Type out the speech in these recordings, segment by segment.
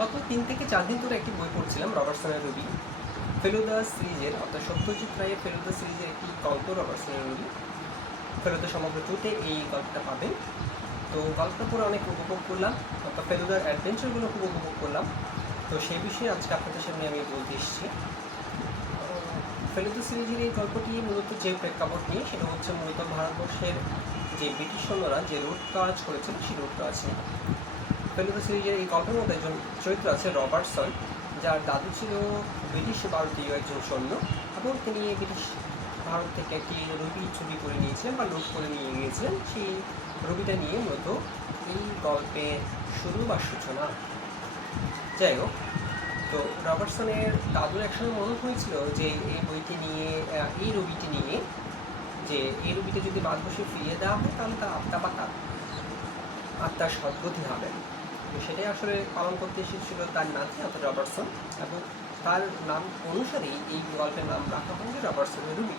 গত 3 থেকে 4 দিন ধরে একটি বই পড়ছিলাম, রবার্টসনের রুবি। ফেলুদা সিরিজের অর্থাৎ সত্যজিৎ রায়ের ফেলুদা সিরিজের একটি গল্প রবার্টসনের রুবি। ফেলুদা সমগ্র টুতে এই গল্পটা পাবেন। তো গল্পটা পড়ে অনেক উপভোগ করলাম, অর্থাৎ ফেলুদার অ্যাডভেঞ্চারগুলো খুব উপভোগ করলাম। তো সেই বিষয়ে আজকে আপনাদের সামনে আমি বলতে এসেছি। ফেলুদা সিরিজের এই গল্পটি মূলত যে প্রেক্ষাপট নিয়ে, সেটা হচ্ছে মূলত ভারতবর্ষের যে ব্রিটিশ সৈন্যরা যে রুট কাজ করেছিল সেই রুট কাজ নিয়ে। ফেলুদা সিরিজের এই গল্পের মধ্যে একজন চরিত্র আছে রবার্টসন, যার দাদু ছিল ব্রিটিশ ভারতীয় একজন সৈন্য, এবং তিনি ব্রিটিশ ভারত থেকে একটি রুবি চুরি করে নিয়েছিলেন বা লুট করে নিয়ে গিয়েছিলেন। সেই রুবিটা নিয়ে মূলত এই গল্পের শুরু বা সূচনা। যাই হোক, তো রবার্টসনের দাদুর একসময় মনে হয়েছিল যে এই বইটি নিয়ে, এই রুবিটি নিয়ে, যে এই রুবিটা যদি ভারতবর্ষে ফিরিয়ে দেওয়া হয় তাহলে তার আত্মা বা আত্মার সদ্গতি হবে। সেটাই আসলে পালন করতে এসেছিল তার নাতি অর্থাৎ রবার্টসন, এবং তার নাম অনুসারেই এই গল্পের নাম রাখা হয় যে রবার্টসনের রুবি।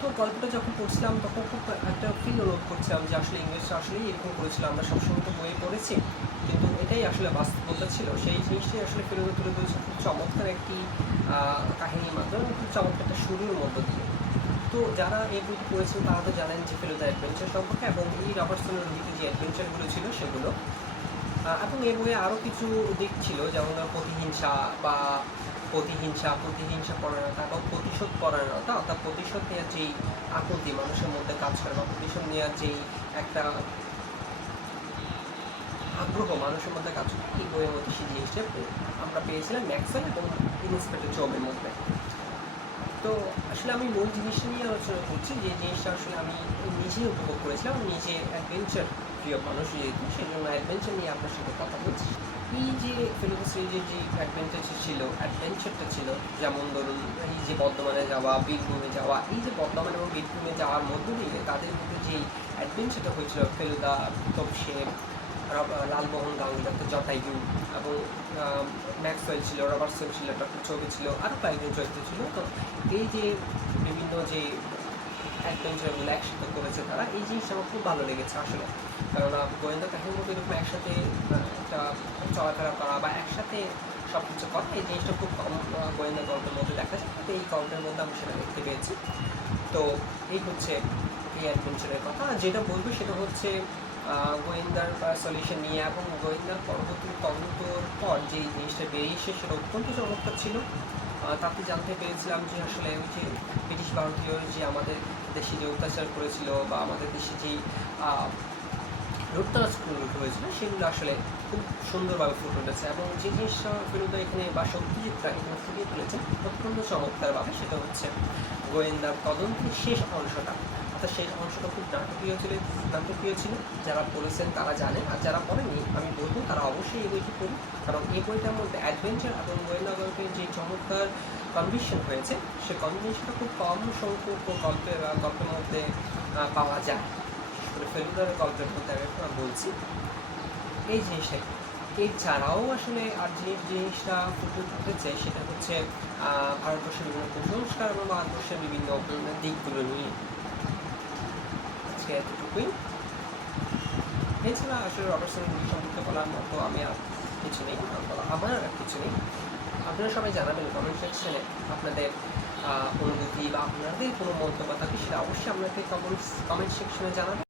তো গল্পটা যখন পড়ছিলাম তখন খুব একটা ফিল অনুভব করছিলাম যে আসলে ইংরেজরা আসলেই এরকম করেছিল। আমরা সবসময় তো বইয়ে পড়েছি, কিন্তু এটাই আসলে বাস্তবতা ছিল। সেই জিনিসটাই আসলে ফেরত তুলে ধরেছে খুব চমৎকার একটি কাহিনীর মাধ্যমে, খুব চমৎকার একটা শুরুর মধ্য দিয়ে। তো যারা এই বইটি পড়েছেন তারা তো জানেন যে ফেলুদা অ্যাডভেঞ্চার সম্পর্কে, এবং এই রবার্টসনের রুবিতে যে অ্যাডভেঞ্চারগুলো ছিল সেগুলো। এবং এই বইয়ে আরও কিছু দিক ছিল, যেমন প্রতিহিংসা পরায়ণতা এবং প্রতিশোধ পরায়ণতা, অর্থাৎ প্রতিশোধ নেওয়ার যেই আকুতি মানুষের মধ্যে কাজ করে, বা প্রতিশোধ নেওয়ার যেই একটা আগ্রহ মানুষের মধ্যে কাজ করে, এই বইয়ের মধ্যে সেই জিনিসটা আমরা পেয়েছিলাম ম্যাক্সওয়েল এবং ইন্সপেক্টর জবের মধ্যে। তো আসলে আমি মূল জিনিসটা নিয়ে আলোচনা করছি, যে জিনিসটা আসলে আমি নিজে উপভোগ করেছিলাম, নিজে অ্যাডভেঞ্চার প্রিয় মানুষ যেহেতু, সেই জন্য অ্যাডভেঞ্চার নিয়ে আপনার সাথে কথা বলছি। এই যে ফেলুদা সিরিজের যে অ্যাডভেঞ্চারটা ছিল, যেমন ধরুন এই যে বর্ধমানে যাওয়া, বীরভূমে যাওয়া, এই যে বর্ধমান এবং বীরভূমে যাওয়ার মধ্য দিয়ে তাদের মধ্যে যেই অ্যাডভেঞ্চারটা হয়েছিল, ফেলুদা, তোপসে, লালমোহন গাঙ্গুলি অর্থাৎ জটায়ু, এবং ম্যাক্সওয়েল ছিল, রবার্টসন ছিল, ডক্টর চৌবে ছিল, আরও কয়েকজন চরিত্র ছিল। তো এই যে বিভিন্ন যে অ্যাডভেঞ্চারগুলো একসাথে করেছে তারা, এই জিনিসটা আমার খুব ভালো লেগেছে আসলে। কেননা গোয়েন্দা কাহিনীর মধ্যে এরকম একসাথে একটা চলাফেরা করা বা একসাথে সব কিছু করা, এই জিনিসটা খুব কম গোয়েন্দা গল্পের মধ্যে দেখা যায়। তো এই গল্পের মধ্যে আমি সেটা দেখতে পেয়েছি। তো এই হচ্ছে এই অ্যাডভেঞ্চারের কথা। যেটা বলবো সেটা হচ্ছে গোয়েন্দার সলিউশন নিয়ে, এবং গোয়েন্দার পরবর্তী তদন্তর পর যে জিনিসটা বেরিয়ে এসে সেটা অত্যন্ত চমৎকার ছিল। তাতে জানতে পেরেছিলাম যে আসলে ওই যে ব্রিটিশ ভারতীয় যে আমাদের দেশে যে অত্যাচার করেছিল, বা আমাদের দেশে যেই লুটতরাজগুলো হয়েছিল, সেগুলো আসলে খুব সুন্দরভাবে ফুটে উঠেছে। এবং যে জিনিসটা ফেলুদা এখানে বা সত্যজিৎরা এখানে ফুটিয়ে তুলেছেন অত্যন্ত চমৎকারভাবে, সেটা হচ্ছে গোয়েন্দার তদন্তের শেষ অংশটা। অর্থাৎ শেষ অংশটা খুব নাটকীয় ছিল। যারা পড়েছেন তারা জানেন, আর যারা পড়েনি আমি বলবো তারা অবশ্যই এই বইটি পড়ুন, কারণ এই বইটার মধ্যে অ্যাডভেঞ্চার এবং গোয়েন্দা গল্পের যে চমৎকার কনভিকশন হয়েছে, সে কনভিকশনটা খুব কম সংখ্যক গল্পের মধ্যে পাওয়া যায়। ফেলুদার গল্পের মধ্যে আমি বলছি এই জিনিসটাই। এছাড়াও আসলে আর যে জিনিসটা ফুটে উঠেছে সেটা হচ্ছে ভারতবর্ষের বিভিন্ন কুসংস্কার এবং ভারতবর্ষের বিভিন্ন দিকগুলো নিয়ে। আজকে এতটুকুই। এছাড়া আসলে রবার্টসনের রুবি সম্পর্কে বলার মতো আমি আর কিছু নেই, আমার আর কিছু নেই। আপনারা সবাই জানাবেন কমেন্ট সেকশনে আপনাদের অনুভূতি বা আপনাদের কোনো মন্তব্য থাকে, সেটা অবশ্যই আপনাকে কমেন্ট সেকশনে জানাবেন।